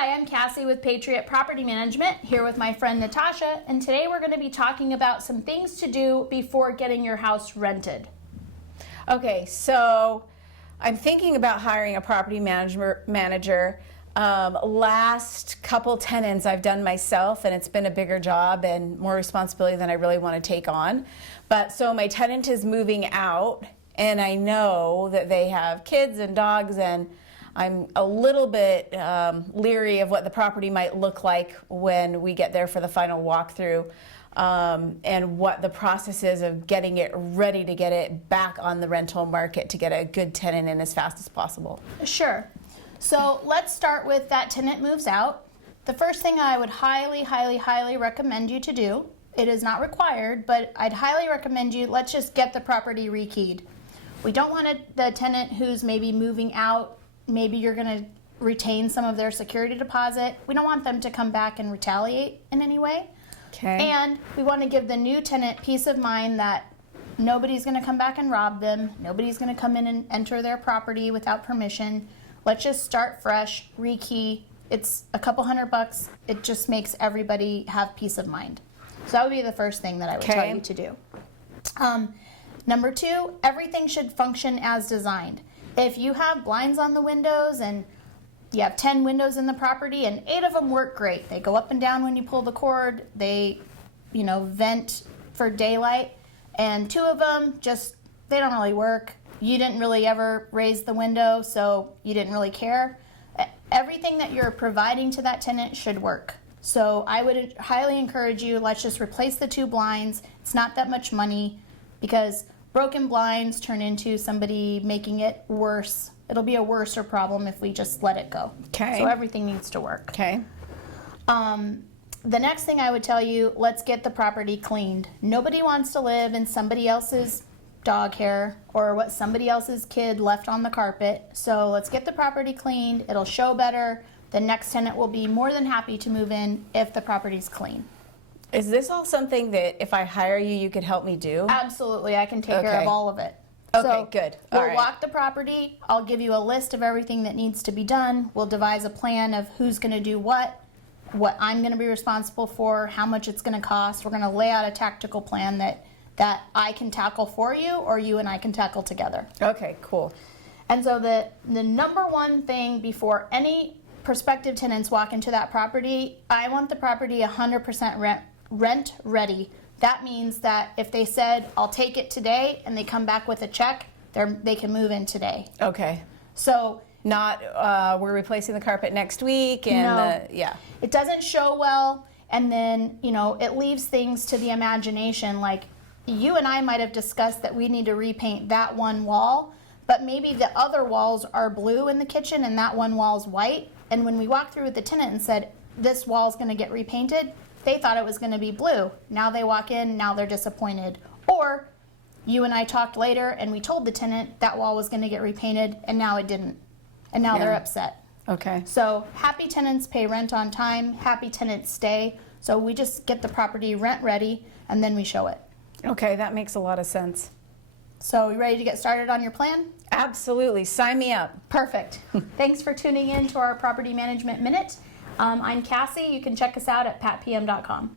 Hi, I'm Cassie with Patriot Property Management, here with my friend Natasha, and today we're going to be talking about some things to do before getting your house rented. Okay, so I'm thinking about hiring a property manager. Last couple tenants I've done myself, and it's been a bigger job and more responsibility than I really want to take on. But so my tenant is moving out, and I know that they have kids and dogs, and I'm a little bit leery of what the property might look like when we get there for the final walkthrough, and what the process is of getting it ready to get it back on the rental market to get a good tenant in as fast as possible. Sure. So let's start with that tenant moves out. The first thing I would highly recommend you to do, it is not required, but I'd highly recommend you, let's just get the property rekeyed. We don't want the tenant who's maybe moving out, maybe you're going to retain some of their security deposit. We don't want them to come back and retaliate in any way. Okay. And we want to give the new tenant peace of mind that nobody's going to come back and rob them. Nobody's going to come in and enter their property without permission. Let's just start fresh, rekey. It's a couple $100. It just makes everybody have peace of mind. So that would be the first thing that I would tell you to do. Number two, everything should function as designed. If you have blinds on the windows and you have 10 windows in the property and 8 of them work great, they go up and down when you pull the cord, they, vent for daylight, and 2 of them they don't really work. You didn't really ever raise the window, so you didn't really care. Everything that you're providing to that tenant should work. So I would highly encourage you, let's just replace the 2 blinds. It's not that much money, because broken blinds turn into somebody making it worse. It'll be a worser problem if we just let it go. Okay. So everything needs to work. Okay. The next thing I would tell you, let's get the property cleaned. Nobody wants to live in somebody else's dog hair or what somebody else's kid left on the carpet. So let's get the property cleaned. It'll show better. The next tenant will be more than happy to move in if the property's clean. Is this all something that if I hire you, you could help me do? Absolutely, I can take care of all of it. Okay, So good. We'll walk the property. I'll give you a list of everything that needs to be done. We'll devise a plan of who's going to do what I'm going to be responsible for, how much it's going to cost. We're going to lay out a tactical plan that I can tackle for you, or you and I can tackle together. Okay, cool. And so the number one thing before any prospective tenants walk into that property, I want the property 100% rent ready. That means that if they said, I'll take it today, and they come back with a check, they can move in today. Okay. So Not we're replacing the carpet next week, and no, it doesn't show well, and then it leaves things to the imagination. Like you and I might have discussed that we need to repaint that one wall, but maybe the other walls are blue in the kitchen and that one wall's white. And when we walked through with the tenant and said this wall's going to get repainted, they thought it was going to be blue. Now they walk in, now they're disappointed. Or you and I talked later and we told the tenant that wall was going to get repainted and now it didn't. And now they're upset. Okay. So happy tenants pay rent on time, happy tenants stay. So we just get the property rent ready and then we show it. Okay, that makes a lot of sense. So you ready to get started on your plan? Absolutely. Sign me up. Perfect. Thanks for tuning in to our Property Management Minute. I'm Cassie. You can check us out at patpm.com.